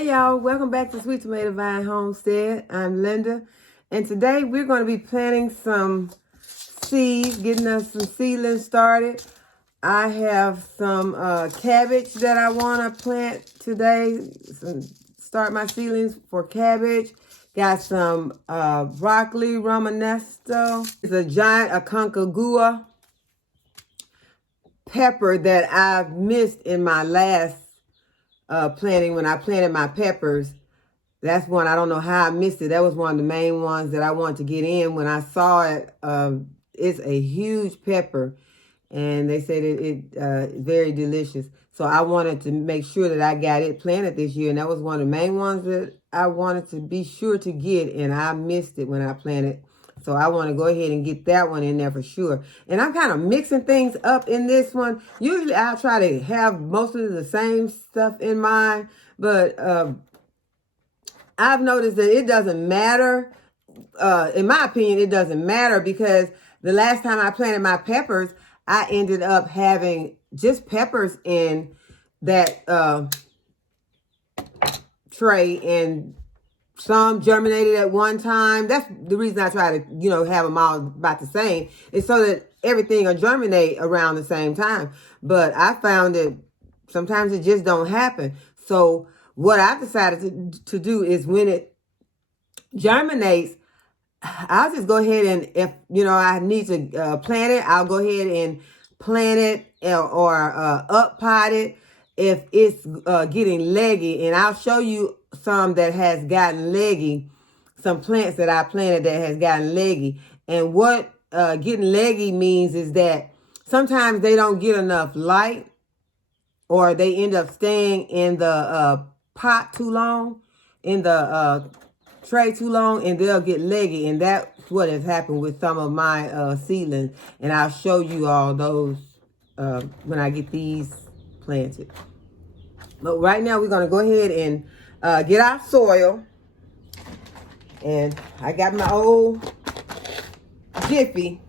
Hey y'all, welcome back to Sweet Tomato Vine Homestead. I'm Linda, and today we're going to be planting some seeds, getting us some seedlings started. I have some cabbage that I want to plant today. Start my seedlings for cabbage. Got some broccoli romanesco. It's a giant Aconcagua pepper that I missed in my last planting when I planted my peppers. That's one, I don't know how I missed it. That was one of the main ones that I wanted to get in. When I saw it, it's a huge pepper, and they said it's very delicious. So I wanted to make sure that I got it planted this year, and that was one of the main ones that I wanted to be sure to get, and I missed it when I planted. So I want to go ahead and get that one in there for sure. And I'm kind of mixing things up in this one. Usually I'll try to have most of the same stuff in mind, but I've noticed that it doesn't matter. In my opinion, it doesn't matter because the last time I planted my peppers, I ended up having just peppers in that tray, and some germinated at one time. That's the reason I try to, have them all about the same. It's so that everything will germinate around the same time. But I found that sometimes it just don't happen. So what I decided to do is when it germinates, I'll just go ahead and if, I need to plant it, I'll go ahead and plant it or up pot it if it's getting leggy. And I'll show you some that has gotten leggy, some plants that I planted that has gotten leggy. And what getting leggy means is that sometimes they don't get enough light, or they end up staying in the pot too long, in the tray too long, and they'll get leggy. And that's what has happened with some of my seedlings. And I'll show you all those when I get these planted. But right now we're going to go ahead and get our soil. And I got my old Jiffy.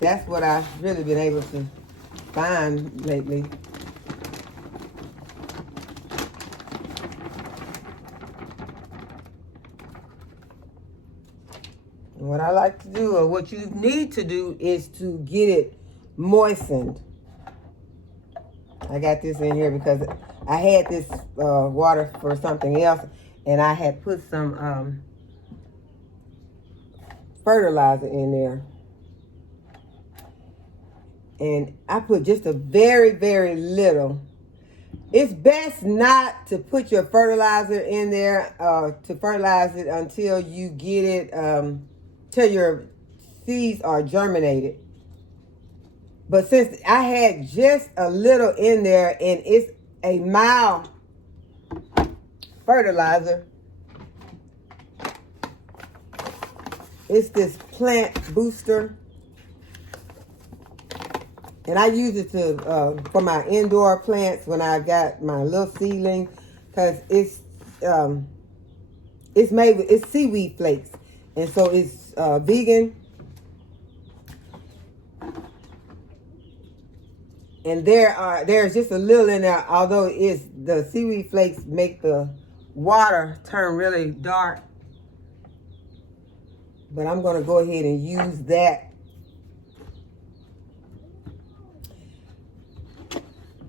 That's what I've really been able to find lately. And what I like to do, or what you need to do, is to get it moistened. I got this in here because I had this water for something else, and I had put some fertilizer in there. And I put just a very, very little. It's best not to put your fertilizer in there, to fertilize it until you get it, till your seeds are germinated. But since I had just a little in there, and it's a mild fertilizer, it's this plant booster. And I use it to for my indoor plants when I got my little seedling, because it's made with, it's seaweed flakes, and so it's vegan. And there's just a little in there, although it's the seaweed flakes make the water turn really dark. But I'm going to go ahead and use that.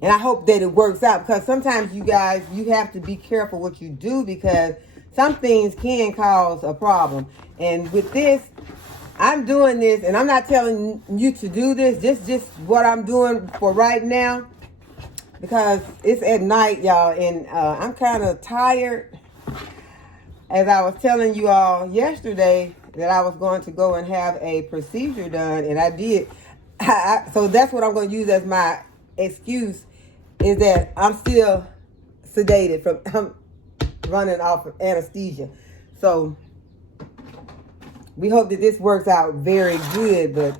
And I hope that it works out, because sometimes you guys, you have to be careful what you do, because some things can cause a problem. And with this, I'm doing this, and I'm not telling you to do this. Just what I'm doing for right now, because it's at night, y'all, and I'm kind of tired. As I was telling you all yesterday that I was going to go and have a procedure done, and I did. So that's what I'm going to use as my excuse, is that I'm still sedated from running off of anesthesia. So we hope that this works out very good. But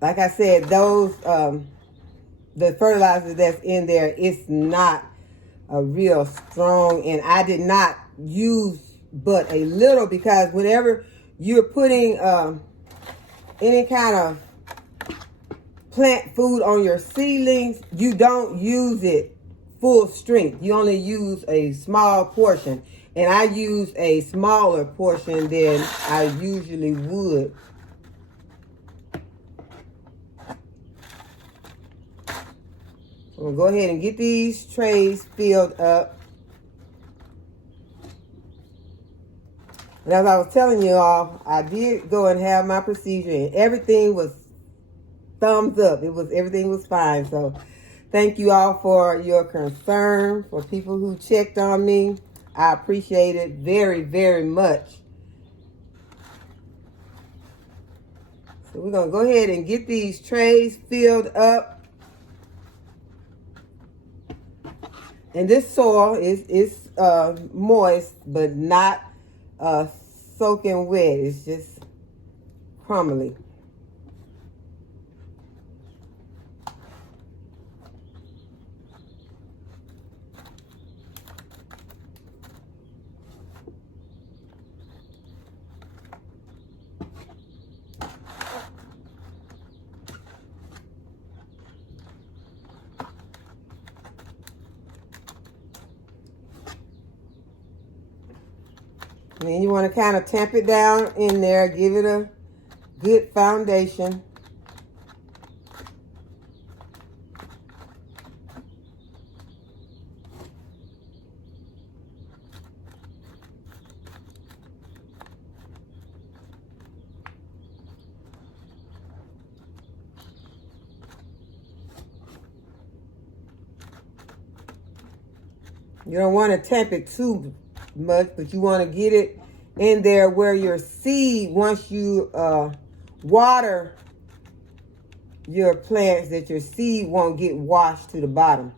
like I said, those the fertilizer that's in there, it's not a real strong, and I did not use but a little, because whenever you're putting any kind of plant food on your seedlings, you don't use it full strength. You only use a small portion. And I use a smaller portion than I usually would. So I'm going to go ahead and get these trays filled up. And as I was telling you all, I did go and have my procedure, and everything was thumbs up. Everything was fine. So thank you all for your concern, for people who checked on me. I appreciate it very, very much. So we're going to go ahead and get these trays filled up. And this soil is moist, but not soaking wet. It's just crumbly. And then you want to kind of tamp it down in there, give it a good foundation. You don't want to tamp it too much, but you want to get it in there where your seed, once you water your plants, that your seed won't get washed to the bottom.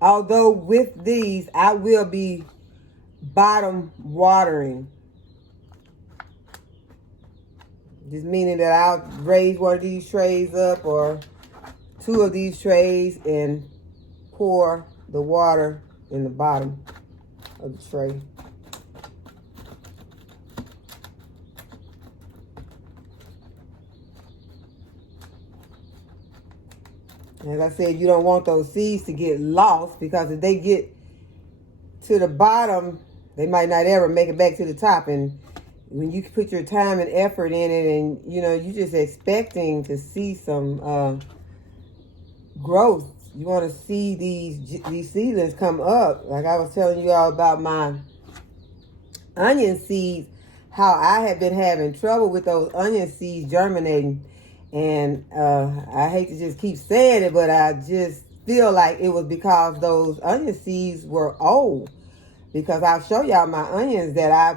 Although with these, I will be bottom watering. Just meaning that I'll raise one of these trays up or two of these trays and pour the water in the bottom of the tray. As I said, you don't want those seeds to get lost, because if they get to the bottom, they might not ever make it back to the top. And when you put your time and effort in it, and you're just expecting to see some growth, you want to see these seedlings come up. Like I was telling you all about my onion seeds, how I have been having trouble with those onion seeds germinating. And I hate to just keep saying it, but I just feel like it was because those onion seeds were old. Because I'll show y'all my onions that I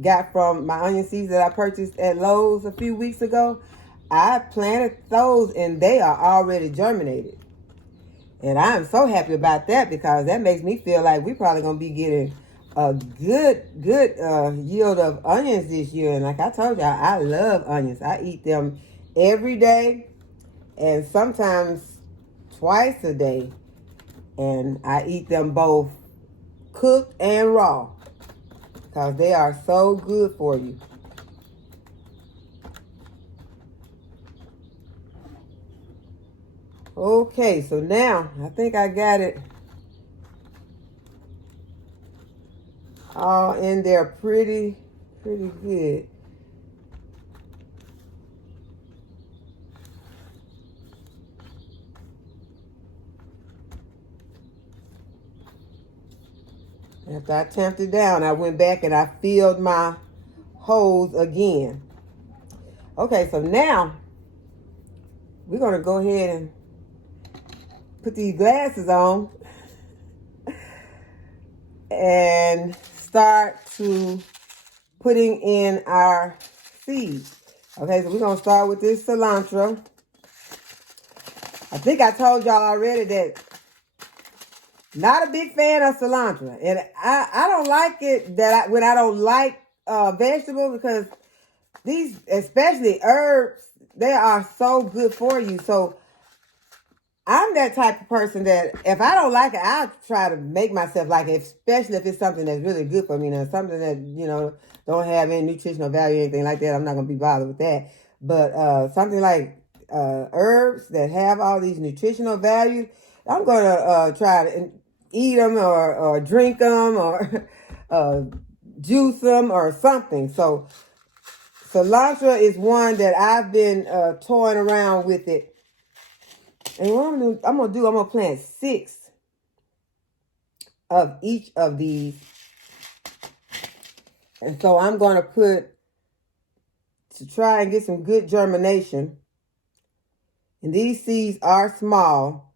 got from my onion seeds that I purchased at Lowe's a few weeks ago. I planted those and they are already germinated. And I'm so happy about that, because that makes me feel like we're probably going to be getting a good yield of onions this year. And like I told y'all, I love onions. I eat them every day and sometimes twice a day. And I eat them both cooked and raw, because they are so good for you. Okay, so now I think I got it all in there pretty good. After I tamped it down, I went back and I filled my holes again. Okay, so now we're going to go ahead and put these glasses on and start to putting in our seeds. Okay, so we're going to start with this cilantro. I think I told y'all already that not a big fan of cilantro. And I don't like it when I don't like vegetables, because these, especially herbs, they are so good for you. So I'm that type of person that if I don't like it, I'll try to make myself like it, especially if it's something that's really good for me. Now, something that, don't have any nutritional value or anything like that, I'm not going to be bothered with that. But something like herbs that have all these nutritional values. I'm going to try to eat them or drink them or juice them or something. So cilantro is one that I've been toying around with it. And what I'm going to plant 6 of each of these. And so I'm going to try and get some good germination. And these seeds are small.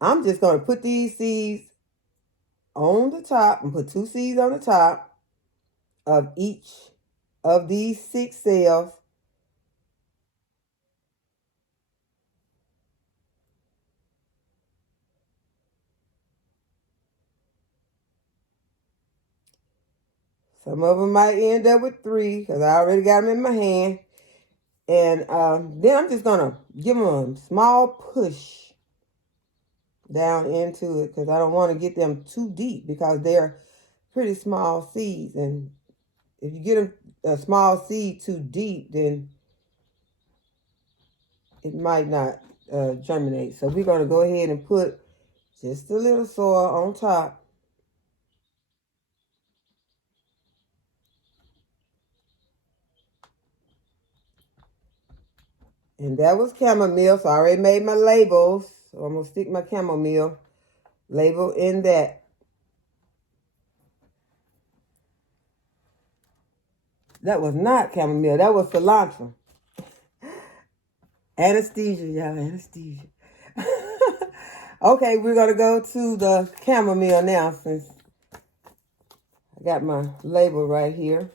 I'm just going to put these seeds on the top and put 2 seeds on the top of each of these 6 cells. Some of them might end up with 3 because I already got them in my hand. And then I'm just going to give them a small push down into it because I don't want to get them too deep because they're pretty small seeds. And if you get a small seed too deep, then it might not germinate. So we're going to go ahead and put just a little soil on top. And that was chamomile, so I already made my labels. So I'm going to stick my chamomile label in that. That was not chamomile. That was cilantro. Anesthesia, y'all. Anesthesia. Okay, we're going to go to the chamomile now since I got my label right here.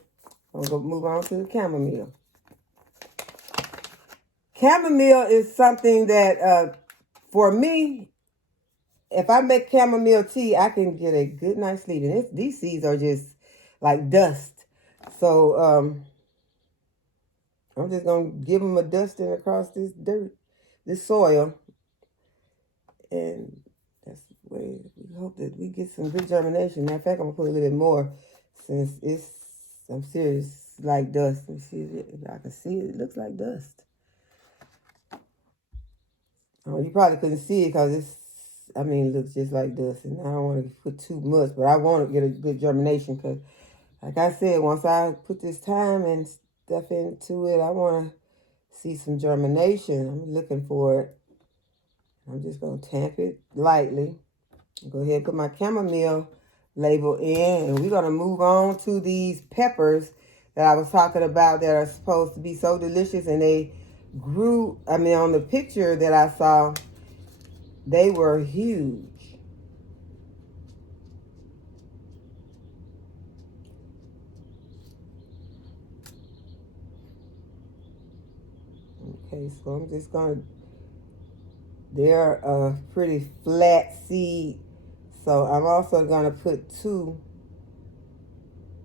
I'm going to move on to the chamomile. Chamomile is something that, for me, if I make chamomile tea, I can get a good night's sleep. And these seeds are just like dust. So I'm just going to give them a dusting across this dirt, this soil. And that's the way we hope that we get some good germination. Matter of fact, I'm going to put a little bit more since I'm serious, like dust. And see, I can see it. It looks like dust. Oh, you probably couldn't see it because it looks just like dust. And I don't want to put too much, but I want to get a good germination because, like I said, once I put this time and stuff into it, I want to see some germination. I'm looking for it. I'm just going to tamp it lightly. Go ahead and put my chamomile label in. And we're going to move on to these peppers that I was talking about that are supposed to be so delicious. And they grew, on the picture that I saw, they were huge. Okay, so I'm just going to, they're a pretty flat seed. So I'm also going to put 2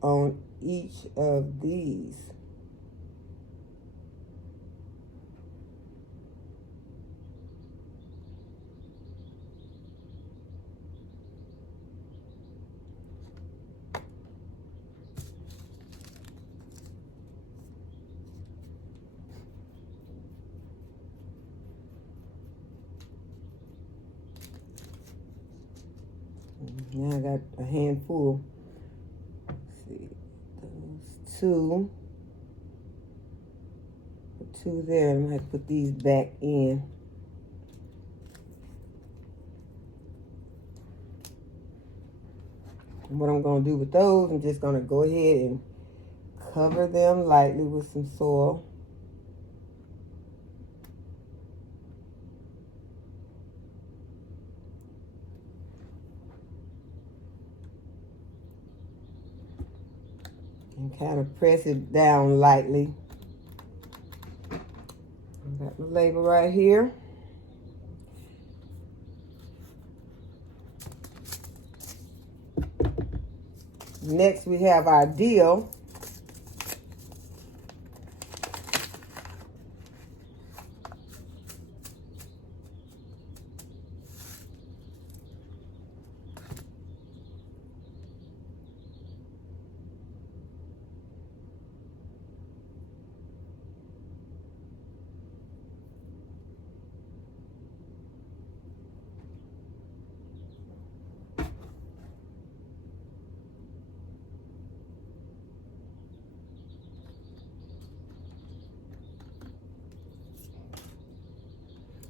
on each of these. Now I got a handful. Let's see, those 2. Put 2 there. I'm going to put these back in. And what I'm going to do with those, I'm just going to go ahead and cover them lightly with some soil. And kind of press it down lightly. I got my label right here. Next we have our dill.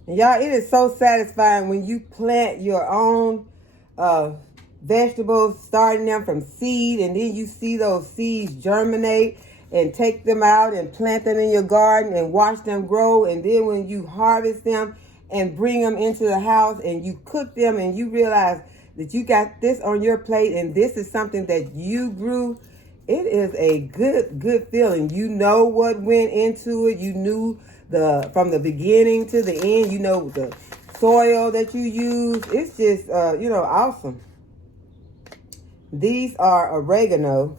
And y'all, it is so satisfying when you plant your own vegetables, starting them from seed, and then you see those seeds germinate and take them out and plant them in your garden and watch them grow. And then when you harvest them and bring them into the house and you cook them and you realize that you got this on your plate and this is something that you grew, it is a good feeling. You know what went into it. You knew from the beginning to the end. You know the soil that you use. It's just awesome. These are oregano.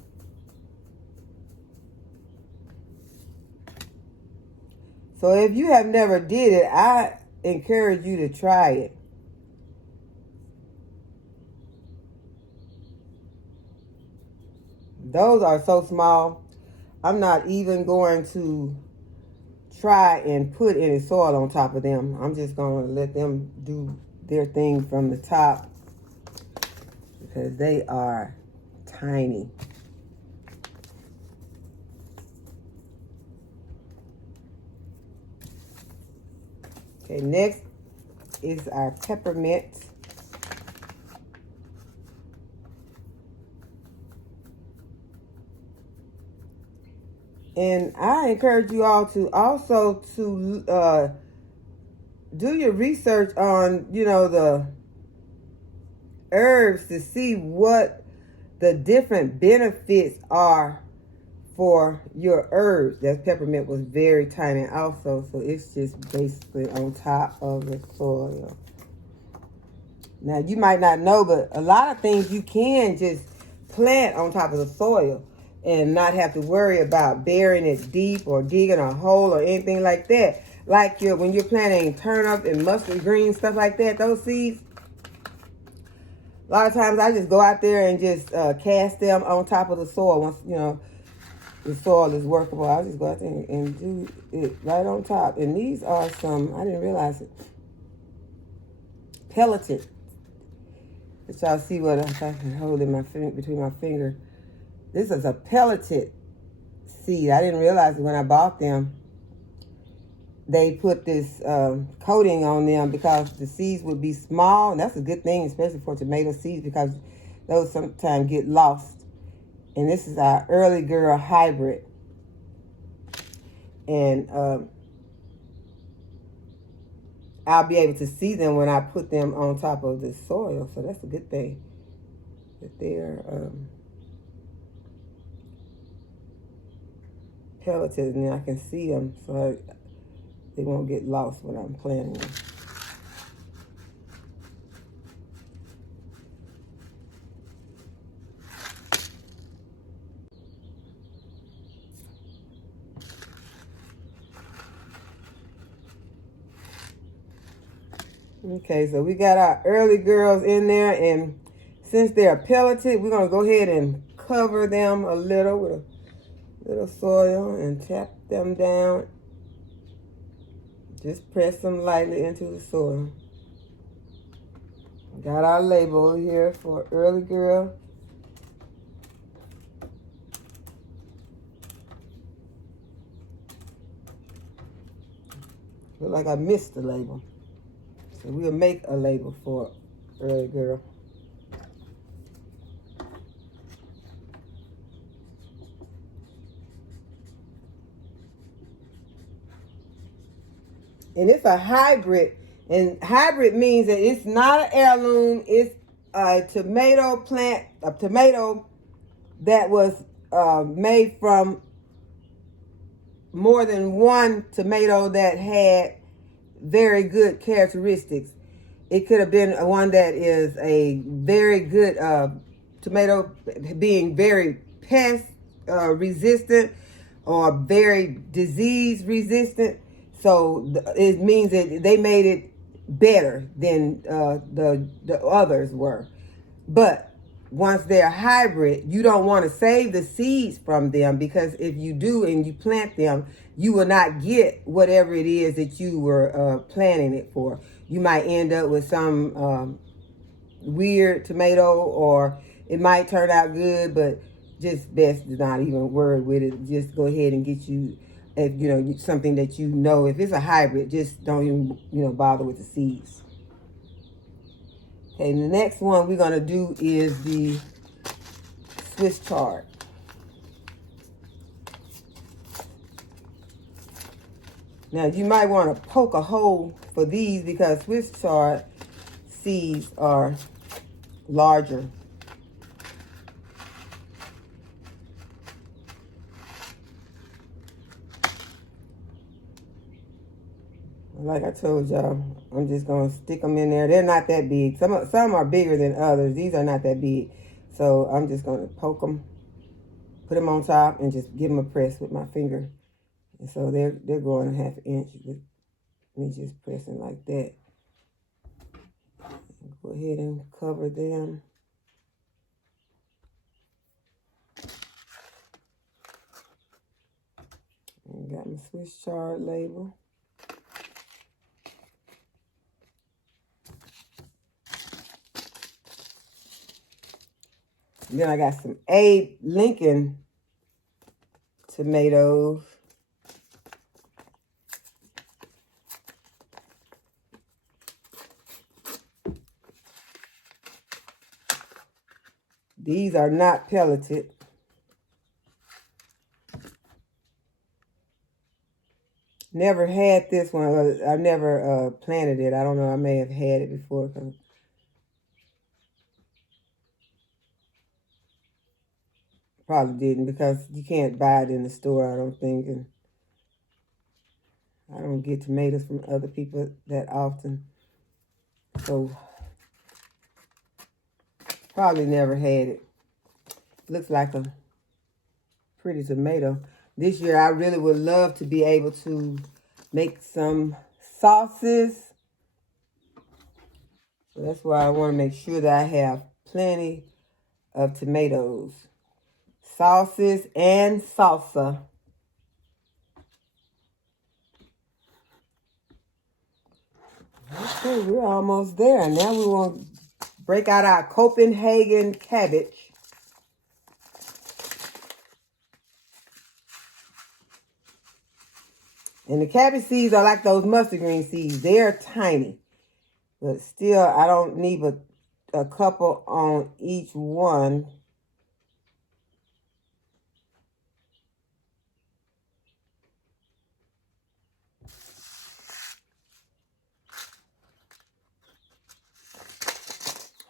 So if you have never did it, I encourage you to try it. Those are so small. I'm not even going to try and put any soil on top of them. I'm just going to let them do their thing from the top because they are tiny. Okay, next is our peppermint. And I encourage you all to also to do your research on, the herbs to see what the different benefits are for your herbs. That peppermint was very tiny also, so it's just basically on top of the soil. Now, you might not know, but a lot of things you can just plant on top of the soil and not have to worry about burying it deep or digging a hole or anything like that. Like when you're planting turnip and mustard greens, stuff like that, those seeds, a lot of times I just go out there and just cast them on top of the soil. Once, the soil is workable, I'll just go out there and do it right on top. And these are some, I didn't realize it, pelleted. Let y'all see what I can hold in between my finger. This is a pelleted seed. I didn't realize it when I bought them. They put this coating on them because the seeds would be small. And that's a good thing, especially for tomato seeds, because those sometimes get lost. And this is our Early Girl hybrid. And I'll be able to see them when I put them on top of the soil. So that's a good thing. That they're pelleted and I can see them so they won't get lost when I'm planting them. Okay, so we got our early girls in there, and since they're pelleted, we're going to go ahead and cover them a little with a little soil and tap them down. Just press them lightly into the soil. Got our label here for Early Girl. Look like I missed the label. So we'll make a label for Early Girl. And it's a hybrid. And hybrid means that it's not an heirloom. It's a tomato plant, a tomato that was made from more than one tomato that had very good characteristics. It could have been one that is a very good tomato, being very pest resistant or very disease resistant. So it means that they made it better than the others were. But once they're hybrid, you don't want to save the seeds from them, because if you do and you plant them, you will not get whatever it is that you were planting it for. You might end up with some weird tomato, or it might turn out good, but just best to not even worry with it. Just go ahead and get you if something that if it's a hybrid, just don't even bother with the seeds. Okay, the next one we're gonna do is the Swiss chard. Now you might want to poke a hole for these because Swiss chard seeds are larger. Like I told y'all, I'm just gonna stick them in there. They're not that big. Some are bigger than others. These are not that big, so I'm just gonna poke them, put them on top, and just give them a press with my finger. And so they're growing a 1/2 inch. With me just pressing like that. Go ahead and cover them. And got my Swiss chard label. And then I got some Abe Lincoln tomatoes. These are not pelleted. Never had this one. I never planted it. I don't know. I may have had it before. Probably didn't because you can't buy it in the store, I don't think. And I don't get tomatoes from other people that often. So, probably never had it. Looks like a pretty tomato. This year, I really would love to be able to make some sauces. So that's why I want to make sure that I have plenty of tomatoes. Sauces and salsa. Okay, we're almost there. Now we want to break out our Copenhagen cabbage. And the cabbage seeds are like those mustard green seeds. They're tiny. But still, I don't need but a couple on each one.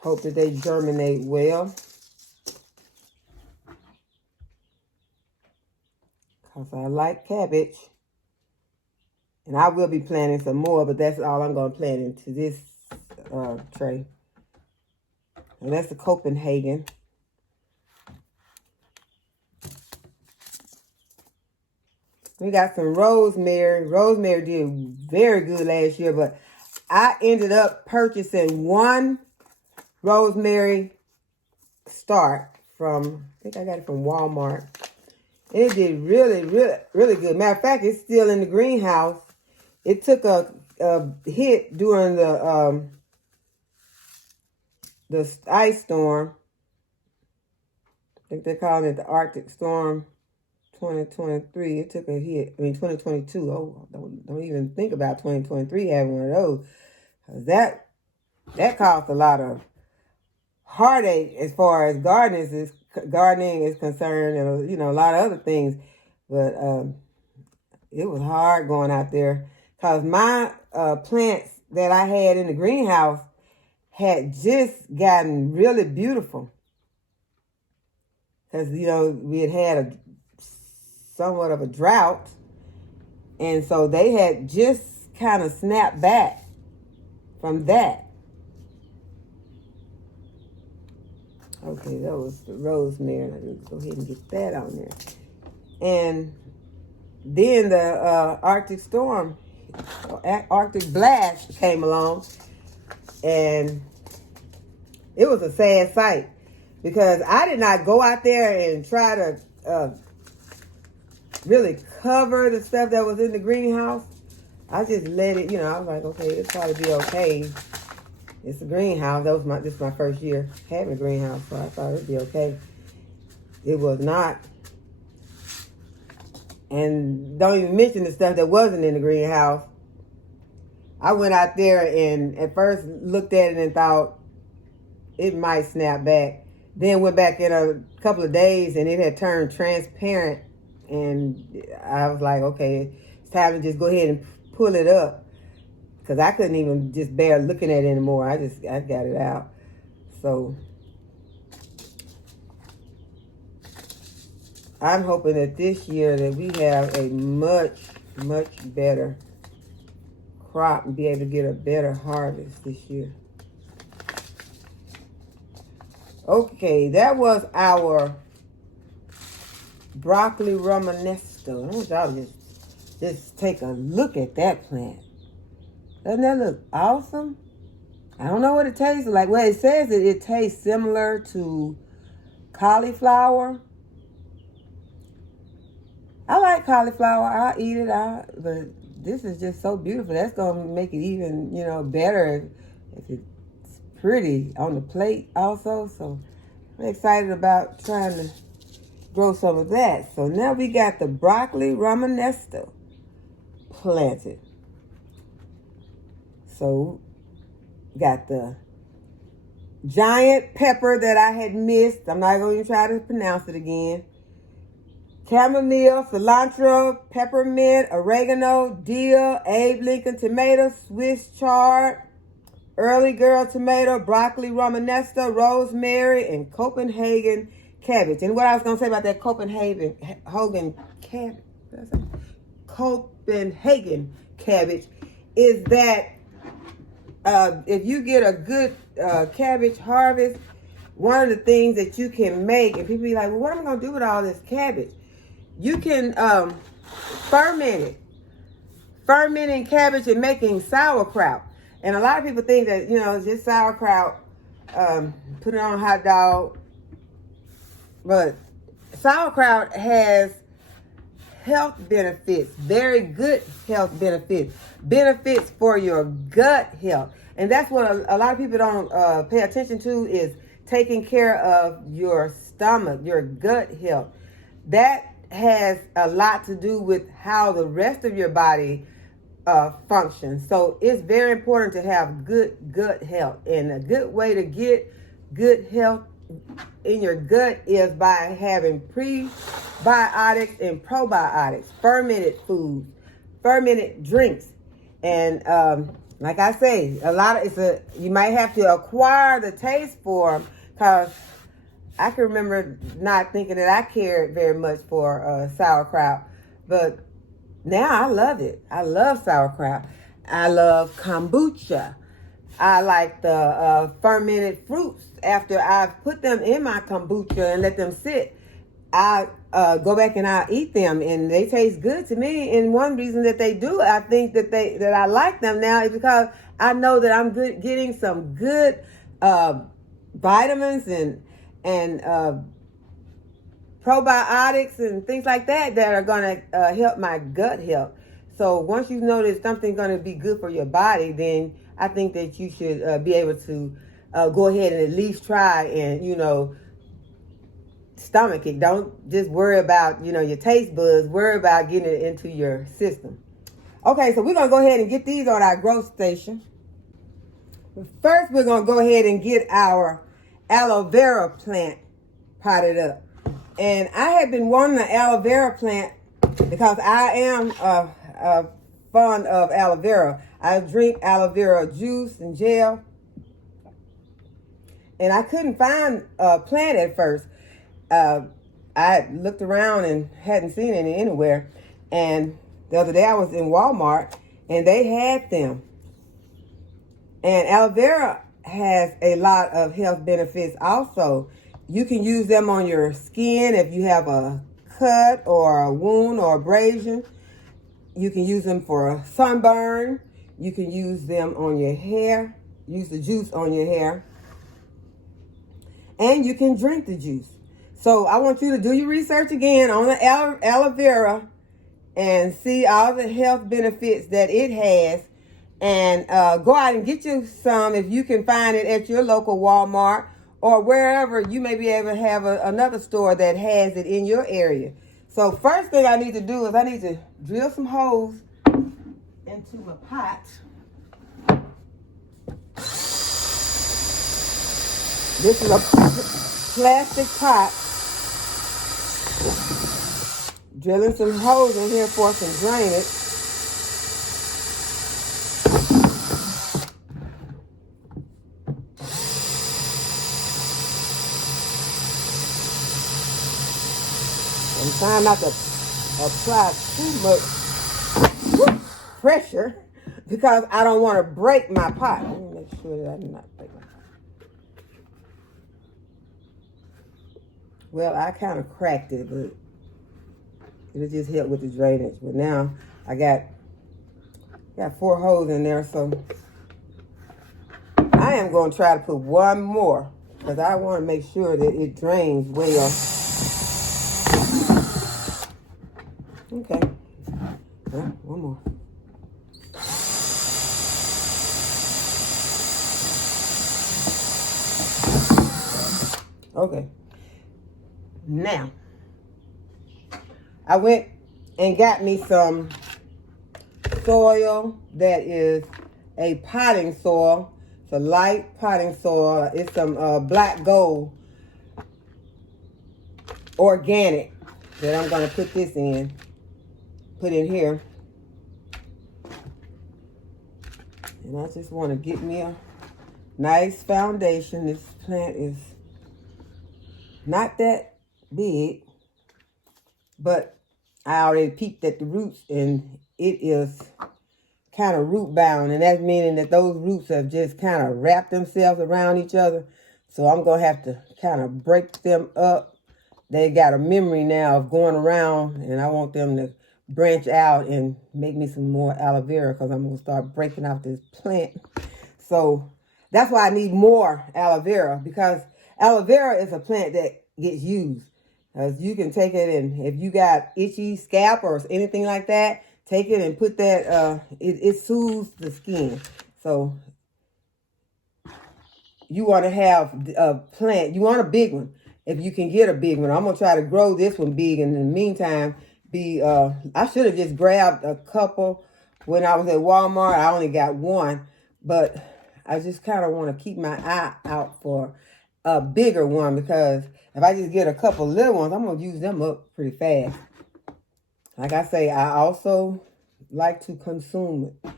Hope that they germinate well. Because I like cabbage. And I will be planting some more, but that's all I'm going to plant into this tray. And that's the Copenhagen. We got some rosemary. Rosemary did very good last year, but I ended up purchasing one rosemary start from, I think I got it from Walmart. And it did really, really, really good. Matter of fact, it's still in the greenhouse. It took a hit during the ice storm. I think they're calling it the Arctic Storm 2023. It took a hit. 2022. Oh, don't even think about 2023 having one of those. That caused a lot of heartache as far as gardening is concerned, and a lot of other things. But it was hard going out there because my plants that I had in the greenhouse had just gotten really beautiful. Because, we had somewhat of a drought. And so they had just kind of snapped back from that. Okay, that was the rosemary. Let me go ahead and get that on there. And then the Arctic storm, Arctic blast came along. And it was a sad sight. Because I did not go out there and try to really cover the stuff that was in the greenhouse. I just let it, I was like, okay, it'll probably be okay. It's a greenhouse. This is my first year having a greenhouse, so I thought it'd be okay. It was not. And don't even mention the stuff that wasn't in the greenhouse. I went out there and at first looked at it and thought it might snap back. Then went back in a couple of days and it had turned transparent. And I was like, okay, it's time to just go ahead and pull it up. Because I couldn't even just bear looking at it anymore. I got it out. So I'm hoping that this year that we have a much, much better crop and be able to get a better harvest this year. Okay, that was our broccoli romanesco. I want y'all to just take a look at that plant. Doesn't that look awesome? I don't know what it tastes like. Well, it says that it tastes similar to cauliflower. I like cauliflower. I'll eat it. But this is just so beautiful. That's going to make it even, better if it's pretty on the plate also. So I'm excited about trying to grow some of that. So now we got the broccoli romanesco planted. So got the giant pepper that I had missed. I'm not going to even try to pronounce it again. Chamomile, cilantro, peppermint, oregano, dill, Abe Lincoln tomato, Swiss chard, early girl tomato, broccoli romanesco, rosemary, and Copenhagen cabbage. And what I was going to say about that Copenhagen cabbage is that if you get a good cabbage harvest, one of the things that you can make, and people be like, well, what am I going to do with all this cabbage? You can ferment it. Fermenting cabbage and making sauerkraut. And a lot of people think that, it's just sauerkraut, put it on a hot dog. But sauerkraut has health benefits, very good health benefits, benefits for your gut health. And that's what a lot of people don't pay attention to, is taking care of your stomach, your gut health. That has a lot to do with how the rest of your body functions. So it's very important to have good gut health. And a good way to get good health in your gut is by having prebiotics and probiotics, fermented foods, fermented drinks. And like I say, you might have to acquire the taste for them, because I can remember not thinking that I cared very much for sauerkraut, but now I love it. I love sauerkraut. I love kombucha. I like the fermented fruits. After I've put them in my kombucha and let them sit, I go back and I eat them, and they taste good to me. And one reason that they do, I think that I like them now, is because I know that I'm getting some good vitamins and probiotics and things like that are going to help my gut health. So once you know that something's going to be good for your body, then I think that you should be able to go ahead and at least try and, stomach it. Don't just worry about, your taste buds. Worry about getting it into your system. Okay, so we're going to go ahead and get these on our growth station. But first, we're going to go ahead and get our aloe vera plant potted up. And I had been wanting an aloe vera plant because I am fond of aloe vera. I drink aloe vera juice and gel. And I couldn't find a plant at first. I looked around and hadn't seen any anywhere. And the other day I was in Walmart and they had them. And aloe vera has a lot of health benefits also. You can use them on your skin if you have a cut or a wound or abrasion. You can use them for sunburn. You can use them on your hair. Use the juice on your hair. And you can drink the juice. So I want you to do your research again on the aloe vera and see all the health benefits that it has. And go out and get you some if you can find it at your local Walmart or wherever you may be able to have another store that has it in your area. So first thing I need to do is I need to drill some holes into my pot. This is a plastic pot. Drilling some holes in here for some drainage. I'm trying not to apply too much pressure because I don't want to break my pot. Let me make sure that I do not break my pot. Well, I kind of cracked it, but it'll just help with the drainage. But now I got 4 holes in there, so I am going to try to put one more because I want to make sure that it drains well. Okay. Well, one more. Okay. Now, I went and got me some soil that is a potting soil. It's a light potting soil. It's some black gold organic that I'm going to put in here. And I just want to get me a nice foundation. This plant is not that big, but I already peeped at the roots and it is kind of root bound, and that's meaning that those roots have just kind of wrapped themselves around each other. So I'm going to have to kind of break them up. They got a memory now of going around, and I want them to branch out and make me some more aloe vera because I'm going to start breaking out this plant. So that's why I need more aloe vera, because aloe vera is a plant that gets used. You can take it, and if you got itchy scalp or anything like that, take it and put that, it soothes the skin. So you want to have a plant, you want a big one. If you can get a big one, I'm going to try to grow this one big. And in the meantime, I should have just grabbed a couple when I was at Walmart. I only got one, but I just kind of want to keep my eye out for a bigger one, because if I just get a couple little ones, I'm going to use them up pretty fast. Like I say, I also like to consume it.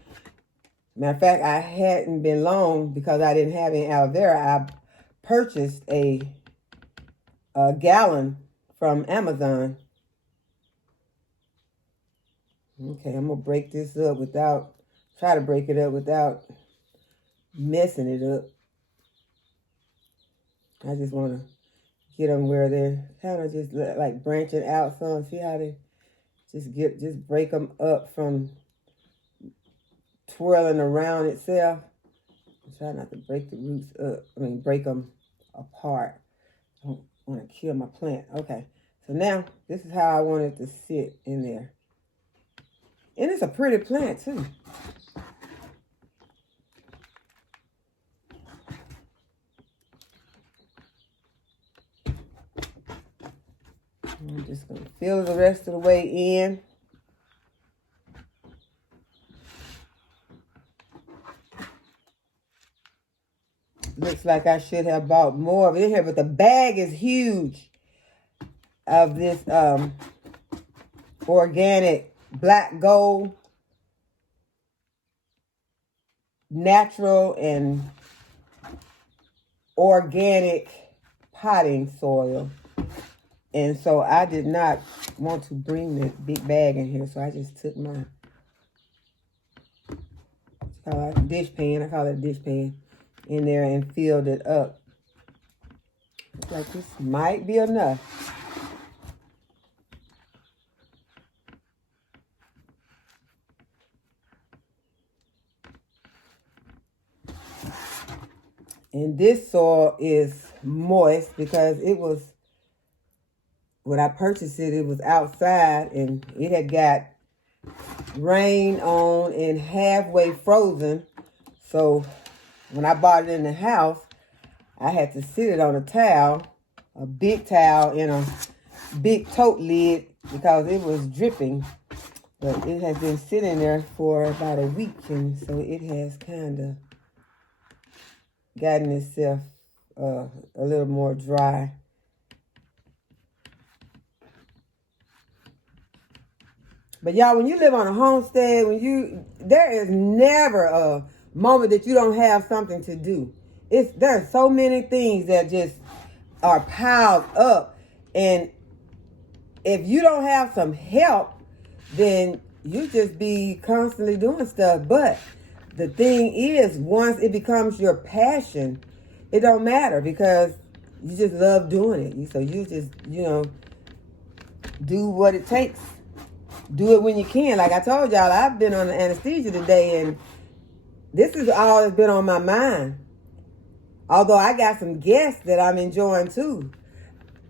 Matter of fact, I hadn't been long because I didn't have any aloe vera. I purchased a gallon from Amazon. Okay, I'm going to break this up try to break it up without messing it up. I just want to get them where they're kind of just like branching out some. See how they just break them up from twirling around itself. Try not to break the roots up. Break them apart. I don't want to kill my plant. Okay, so now this is how I want it to sit in there. And it's a pretty plant too. I'm just going to fill the rest of the way in. Looks like I should have bought more of it in here, but the bag is huge of this organic black gold, natural and organic potting soil. And so I did not want to bring the big bag in here, so I just took my dish pan, I call it a dish pan, in there and filled it up. Looks like this might be enough. And this soil is moist because it was, when I purchased it, it was outside and it had got rain on and halfway frozen. So when I bought it in the house, I had to sit it on a towel, a big towel in a big tote lid because it was dripping. But it has been sitting there for about a week, and so it has kind of gotten itself a little more dry. But y'all, when you live on a homestead, there is never a moment that you don't have something to do. There's so many things that just are piled up, and if you don't have some help, then you just be constantly doing stuff. But the thing is, once it becomes your passion, it don't matter because you just love doing it. So you just, do what it takes. Do it when you can. Like I told y'all, I've been on anesthesia today, and this is all that's been on my mind. Although I got some guests that I'm enjoying too.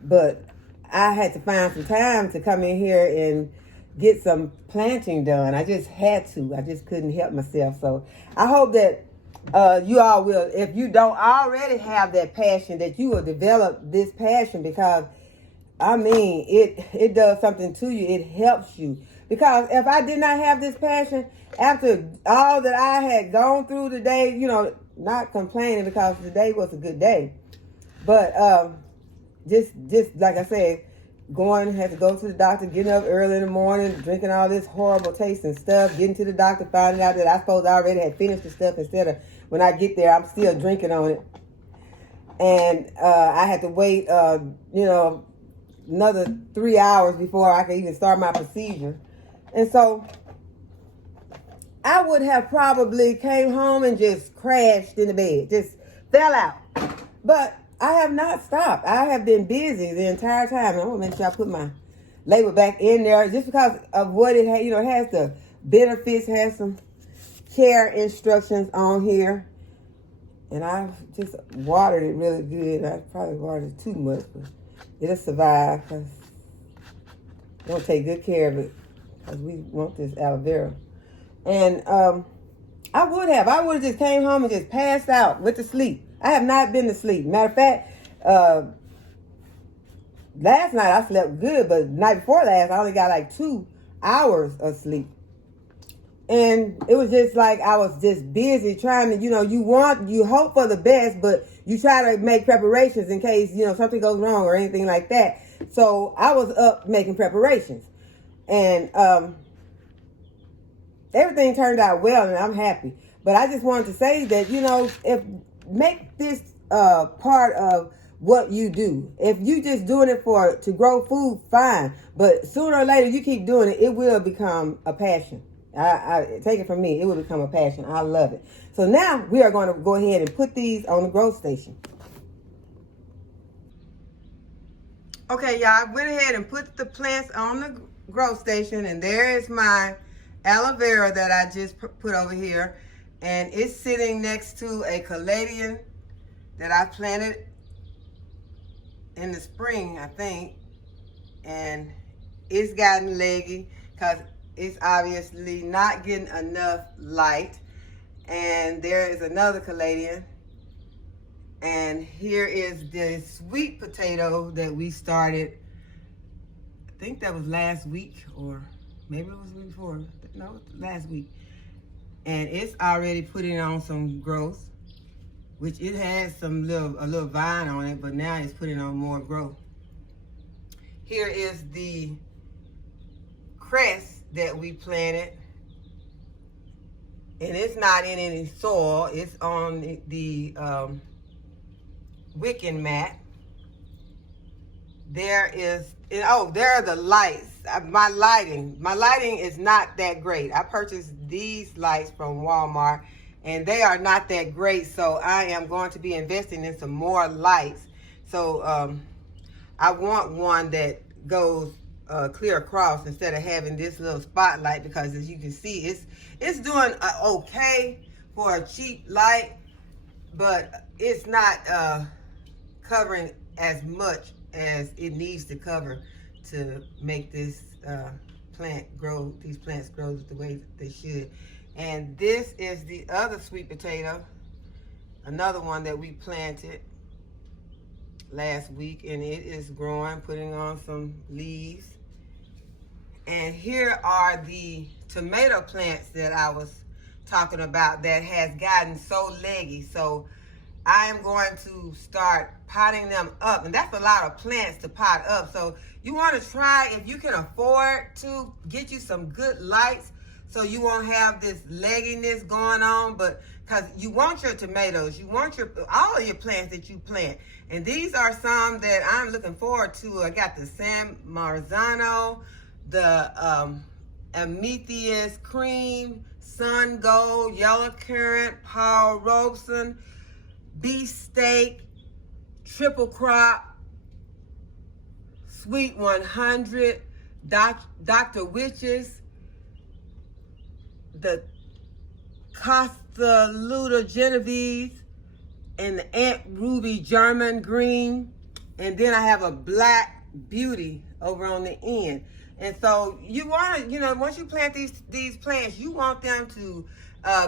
But I had to find some time to come in here and get some planting done. I just had to. I just couldn't help myself. So I hope that you all will, if you don't already have that passion, that you will develop this passion, because I mean, it does something to you. It helps you. Because if I did not have this passion, after all that I had gone through today, not complaining because today was a good day. But just like I said, had to go to the doctor, getting up early in the morning, drinking all this horrible tasting stuff, getting to the doctor, finding out that I suppose I already had finished the stuff, instead of when I get there, I'm still drinking on it. And I had to wait, another 3 hours before I could even start my procedure. And so I would have probably came home and just crashed in the bed, just fell out. But I have not stopped. I have been busy the entire time. I want to make sure I put my label back in there, just because of what it has. It has the benefits, has some care instructions on here. And I've just watered it really good. I probably watered it too much, but it'll survive because we'll take good care of it, because we want this aloe vera. And I would have just came home and just passed out, went to sleep. I have not been to sleep. Matter of fact, last night I slept good, but the night before last, I only got like 2 hours of sleep. And it was just like I was just busy trying to, you hope for the best, but you try to make preparations in case, something goes wrong or anything like that. So I was up making preparations. And everything turned out well, and I'm happy. But I just wanted to say that, if make this part of what you do. If you just doing it to grow food, fine. But sooner or later, you keep doing it, it will become a passion. I take it from me, it will become a passion. I love it. So now we are going to go ahead and put these on the grow station. Okay, y'all, I went ahead and put the plants on the grow station, and there is my aloe vera that I just put over here, and it's sitting next to a caladium that I planted in the spring, I think, and it's gotten leggy because it's obviously not getting enough light. And there is another caladium, and here is the sweet potato that we started, I think that was last week, or maybe it was the week before. No, last week. And it's already putting on some growth, which it has a little vine on it, but now it's putting on more growth. Here is the cress that we planted, and it's not in any soil. It's on the wicking mat. There are the lights. My lighting is not that great. I purchased these lights from Walmart, and they are not that great. So I am going to be investing in some more lights. So I want one that goes clear across instead of having this little spotlight, because as you can see, it's doing okay for a cheap light, but it's not covering as much as it needs to cover to make this these plants grow the way they should. And this is the other sweet potato, another one that we planted last week, and it is growing, putting on some leaves. And here are the tomato plants that I was talking about that has gotten so leggy. So I am going to start potting them up. And that's a lot of plants to pot up. So you want to try, if you can afford to, get you some good lights so you won't have this legginess going on. But because you want your tomatoes, you want all of your plants that you plant. And these are some that I'm looking forward to. I got the San Marzano, the Amethyst Cream, Sun Gold, Yellow Currant, Paul Robeson, Beefsteak, Triple Crop, Sweet 100, Dr. Witches, the Costa Luda Genovese, and the Aunt Ruby German Green. And then I have a Black Beauty over on the end. And so you want to, once you plant these plants, you want them to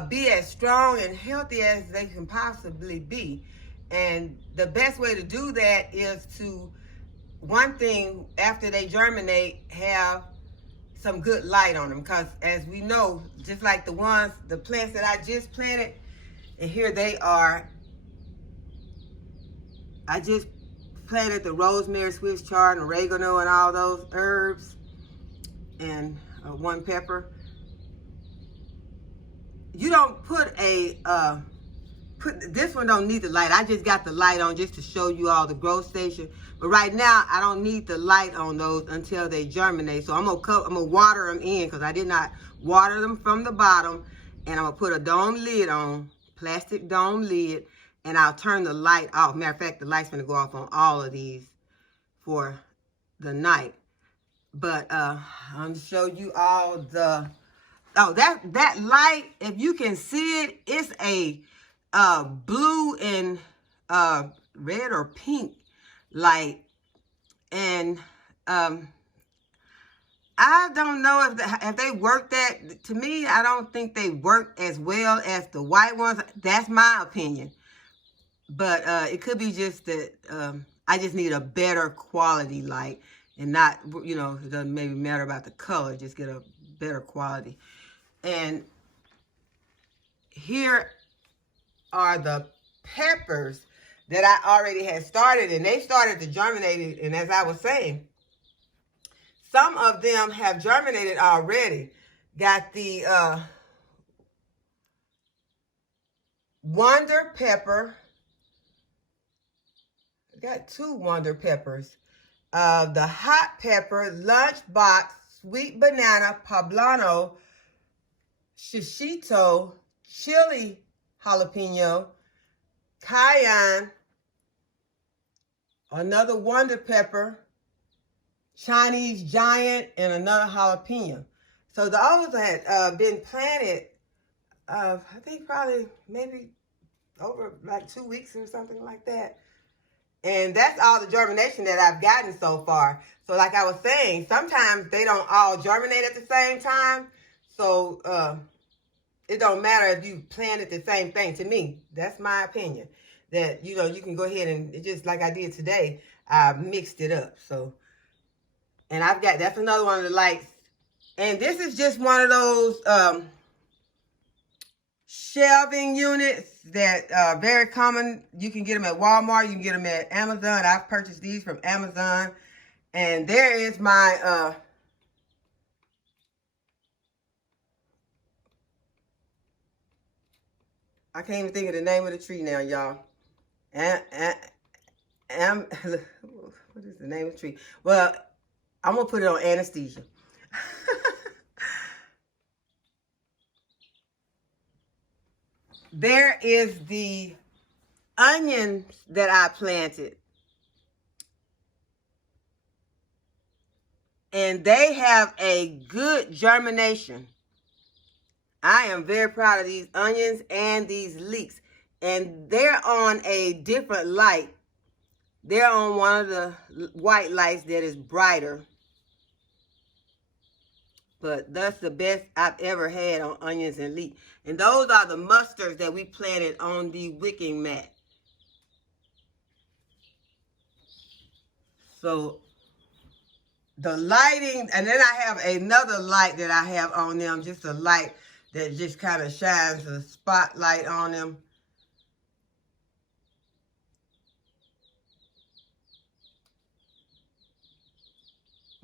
be as strong and healthy as they can possibly be. And the best way to do that is to, one thing, after they germinate, have some good light on them. Because as we know, just like the plants that I just planted, and here they are. I just planted the rosemary, Swiss chard, and oregano, and all those herbs, and one pepper. You don't put this one don't need the light. I just got the light on just to show you all the growth station. But right now, I don't need the light on those until they germinate. So I'm gonna water them in, because I did not water them from the bottom. And I'm gonna put a dome lid on, plastic dome lid, and I'll turn the light off. Matter of fact, the light's gonna go off on all of these for the night. But I'm gonna show you all the, that light, if you can see it, it's a blue and red or pink light. And I don't know if they work that. To me, I don't think they work as well as the white ones. That's my opinion. But it could be just that I just need a better quality light, and not, it doesn't maybe matter about the color, just get a better quality. And here are the peppers that I already had started, and they started to germinate. And as I was saying, some of them have germinated already. Got the Wonder Pepper. Got two Wonder Peppers. The Hot Pepper, Lunchbox, Sweet Banana, Poblano, Shishito, Chili Jalapeno, Cayenne, another Wonder Pepper, Chinese Giant, and another jalapeno. So those had been planted, I think probably maybe over like 2 weeks or something like that. And that's all the germination that I've gotten so far. So like I was saying, sometimes they don't all germinate at the same time. So it don't matter if you planted the same thing. To me, that's my opinion. That, you can go ahead and, just like I did today, I mixed it up. So, and that's another one of the lights. And this is just one of those shelving units that are very common. You can get them at Walmart. You can get them at Amazon. I've purchased these from Amazon. And there is my I can't even think of the name of the tree now, y'all. What is the name of the tree? Well, I'm going to put it on anesthesia. There is the onions that I planted. And they have a good germination. I am very proud of these onions and these leeks. And they're on a different light. They're on one of the white lights that is brighter. But that's the best I've ever had on onions and leeks. And those are the mustards that we planted on the wicking mat. So the lighting, and then I have another light that I have on them, just a light that just kind of shines a spotlight on them.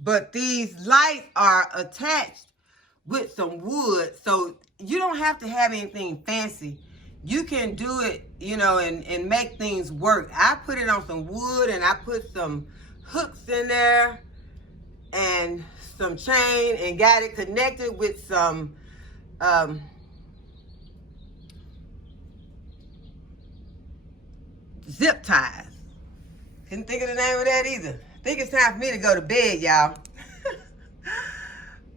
But these lights are attached with some wood, so you don't have to have anything fancy. You can do it, you know, and make things work. I put it on some wood, and I put some hooks in there and some chain, and got it connected with some zip ties. Couldn't think of the name of that either. I think it's time for me to go to bed, y'all.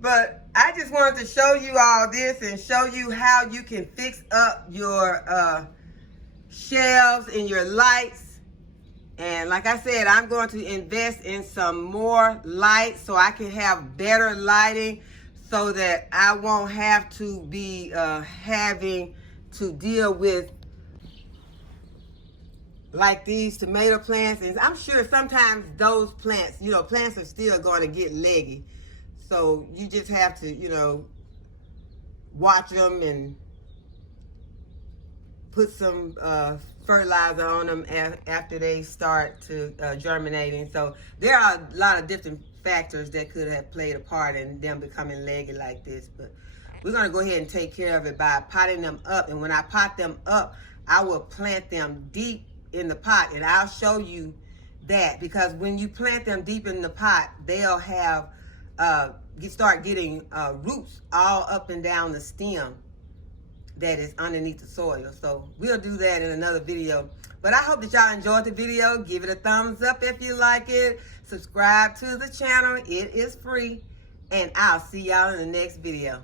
But I just wanted to show you all this and show you how you can fix up your shelves and your lights. And like I said, I'm going to invest in some more lights so I can have better lighting, so that I won't have to be having to deal with like these tomato plants. And I'm sure sometimes those plants, you know, plants are still going to get leggy. So you just have to, you know, watch them and put some fertilizer on them after they start to germinating. So there are a lot of different factors that could have played a part in them becoming leggy like this. But we're going to go ahead and take care of it by potting them up. And when I pot them up, I will plant them deep in the pot, and I'll show you that, because when you plant them deep in the pot, they'll have start getting roots all up and down the stem that is underneath the soil. So we'll do that in another video. But I hope that y'all enjoyed the video. Give it a thumbs up if you like it. Subscribe to the channel. It is free. And I'll see y'all in the next video.